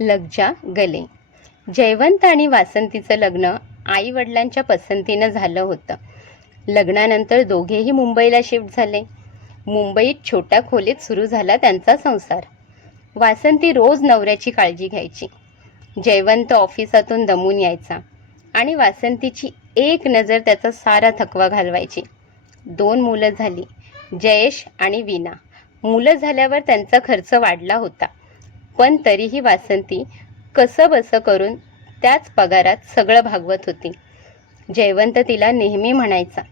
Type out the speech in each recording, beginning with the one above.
लग जा गले. जयवंत आणि वासंतीचं लग्न आई वडिलांच्या पसंतीनं झालं होतं. लग्नानंतर दोघेही मुंबईला शिफ्ट झाले. मुंबईत छोट्या खोलीत सुरू झाला त्यांचा संसार. वासंती रोज नवऱ्याची काळजी घ्यायची. जयवंत ऑफिसातून दमून यायचा आणि वासंतीची एक नजर त्याचा सारा थकवा घालवायची. 2 मुलं झाली, जयेश आणि वीणा. मुलं झाल्यावर त्यांचा खर्च वाढला होता, पण तरीही वासंती कसंबसं करून त्याच पगारात सगळं भागवत होती. जयवंत तिला नेहमी म्हणायचा,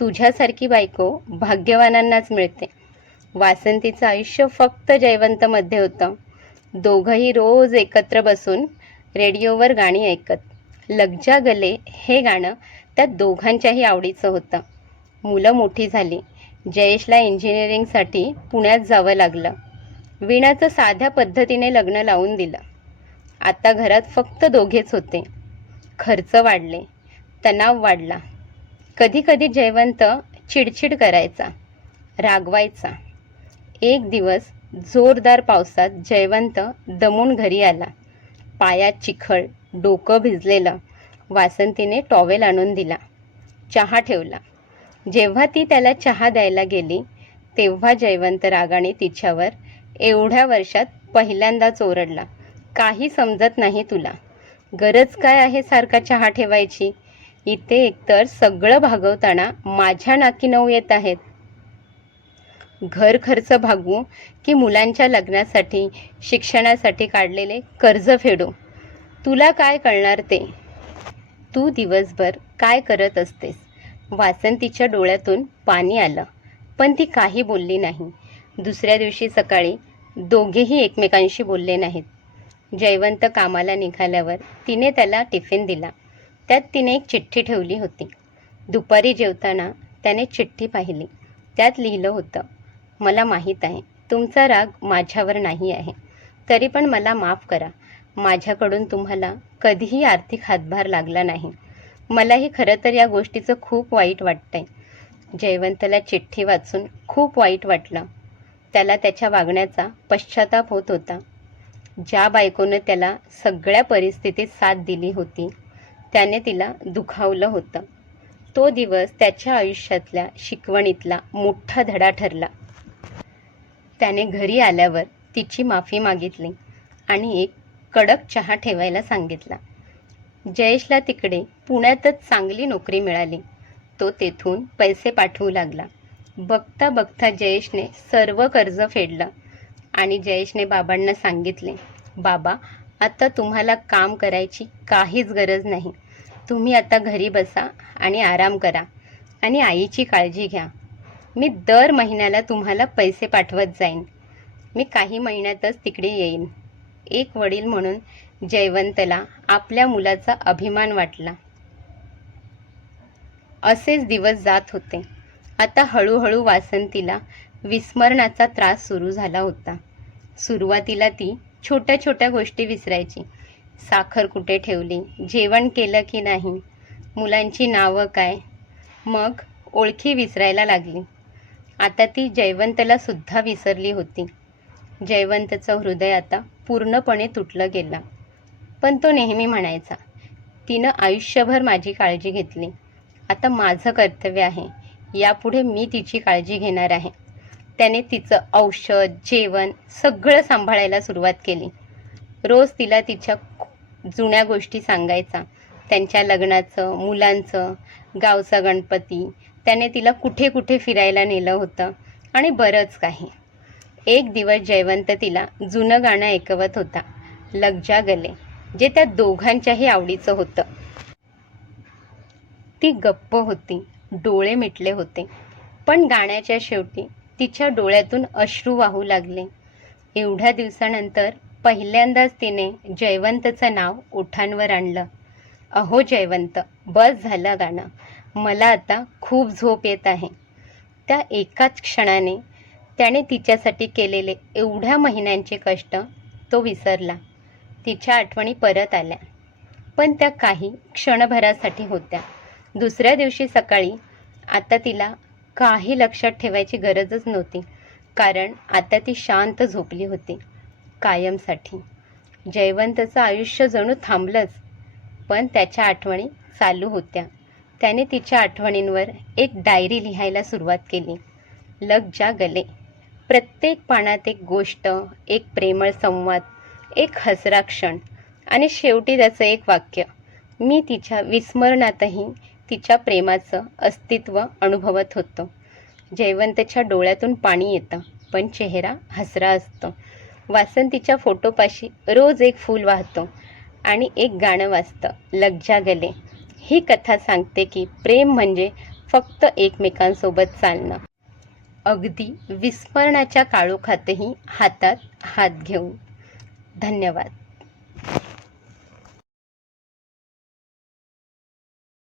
तुझ्यासारखी बायको भाग्यवानांनाच मिळते. वासंतीचं आयुष्य फक्त जयवंतमध्ये होतं. दोघंही रोज एकत्र बसून रेडिओवर गाणी ऐकत. लग जा गले हे गाणं त्या दोघांच्याही आवडीचं होतं. मुलं मोठी झाली. जयेशला इंजिनिअरिंगसाठी पुण्यात जावं लागलं. वीणाचं साध्या पद्धतीने लग्न लावून दिलं. आता घरात फक्त दोघेच होते. खर्च वाढले, तणाव वाढला. कधी कधी जयवंत चिडचिड करायचा, रागवायचा. एक दिवस जोरदार पावसात जयवंत दमून घरी आला. पायात चिखळ, डोकं भिजलेलं. वासंतीने टॉवेल आणून दिला, चहा ठेवला. जेव्हा ती त्याला चहा द्यायला गेली तेव्हा जयवंत रागाने तिच्यावर एवढ्या वर्षात पहिल्यांदाच ओरडला, काही समजत नाही तुला? गरज काय आहे सारखा चहा ठेवायची? इथे एकतर सगळं भागवताना माझ्या नाकी नऊ येत आहेत. घर खर्च भागवू की मुलांच्या लग्नासाठी, शिक्षणासाठी काढलेले कर्ज फेडू? तुला काय कळणार ते? तू दिवसभर काय करत असतेस? वासंतीच्या डोळ्यातून पाणी आलं, पण ती काही बोलली नाही. दुसऱ्या दिवशी सकाळी दोघेही एकमेकांशी बोलले नाहीत. जयवंत कामाला निघाल्यावर तिने त्याला टिफिन दिला. त्यात तिने एक चिठ्ठी ठेवली होती. दुपारी जेवताना त्याने चिठ्ठी पाहिली. त्यात लिहिलं होतं, मला माहीत आहे तुमचा राग माझ्यावर नाही आहे, तरी पण मला माफ करा. माझ्याकडून तुम्हाला कधीही आर्थिक हातभार लागला नाही. मलाही खरं तर या गोष्टीचं खूप वाईट वाटतंय. जयवंतला चिठ्ठी वाचून खूप वाईट वाटलं. त्याला त्याच्या वागण्याचा पश्चाताप होत होता. ज्या बायकोनं त्याला सगळ्या परिस्थितीत साथ दिली होती त्याने तिला दुखावलं होतं. तो दिवस त्याच्या आयुष्यातल्या शिकवणीतला मोठा धडा ठरला. त्याने घरी आल्यावर तिची माफी मागितली आणि एक कडक चहा ठेवायला सांगितला. जयेशला तिकडे पुण्यातच चांगली नोकरी मिळाली. तो तेथून पैसे पाठवू लागला. बघता बघता जयेशने सर्व कर्ज फेडलं आणि जयेशने बाबांना सांगितले, बाबा आता तुम्हाला काम करायची काहीच गरज नाही. तुम्ही आता घरी बसा आणि आराम करा आणि आईची काळजी घ्या. मी दर महिन्याला तुम्हाला पैसे पाठवत जाईन. मी काही महिन्यातच तिकडे येईन. एक वडील म्हणून जयवंतला आपल्या मुलाचा अभिमान वाटला. असेच दिवस जात होते. आता हळूहळू वासंतीला विस्मरणाचा त्रास सुरू झाला होता. सुरुवातीला ती छोट्या छोट्या गोष्टी विसरायची. साखर कुठे ठेवली, जेवण केलं की नाही, मुलांची नावं काय, मग ओळखी विसरायला लागली. आता ती जयवंतला सुद्धा विसरली होती. जयवंतचं हृदय आता पूर्णपणे तुटलं गेलं. पण तो नेहमी म्हणायचा, तिनं आयुष्यभर माझी काळजी घेतली. आता माझं कर्तव्य आहे, यापुढे मी तिची काळजी घेणार आहे. त्याने तिचं औषध, जेवण सगळं सांभाळायला सुरुवात केली. रोज तिला तिच्या जुन्या गोष्टी सांगायचा, त्यांच्या लग्नाचं, मुलांचं, गावचा गणपती, त्याने तिला कुठे कुठे फिरायला नेलं होतं आणि बरंच काही. एक दिवस जयवंत तिला जुनं गाणं ऐकवत होता, लग जा गले, जे त्या दोघांच्याही आवडीचं होतं. ती गप्प होती, डोळे मिटले होते, पण गाण्याच्या शेवटी तिच्या डोळ्यातून अश्रू वाहू लागले. एवढ्या दिवसानंतर पहिल्यांदाच तिने जयवंतचं नाव ओठांवर आणलं. अहो जयवंत, बस झालं गाणं, मला आता खूप झोप येत आहे. त्या एकाच क्षणाने त्याने तिच्यासाठी केलेले एवढ्या महिन्यांचे कष्ट तो विसरला. तिच्या आठवणी परत आल्या, पण त्या काही क्षणभरासाठी होत्या. दुसऱ्या दिवशी सकाळी आता तिला काही लक्षात ठेवायची गरजच नव्हती, कारण आता ती शांत झोपली होती कायमसाठी. जयवंतचं आयुष्य जणू थांबलंच, पण त्याच्या आठवणी चालू होत्या. त्याने तिच्या आठवणींवर एक डायरी लिहायला सुरुवात केली. लग जा गले. प्रत्येक पानात एक गोष्ट, एक प्रेमळ संवाद, एक हसरा क्षण आणि शेवटी त्याचं एक वाक्य. मी तिच्या विस्मरणातही तिच्या प्रेमाचं अस्तित्व अनुभवत होतो. जयवंतच्या डोळ्यातून पाणी येतं, पण चेहरा हसरा असतो. वासंतीच्या फोटोपाशी रोज एक फूल वाहतो आणि एक गाणं वाजतं, लग जा गले. ही कथा सांगते की प्रेम म्हणजे फक्त एकमेकांसोबत चालणं, अगदी विस्मरणाच्या काळोखातही हातात हात घेऊन. धन्यवाद.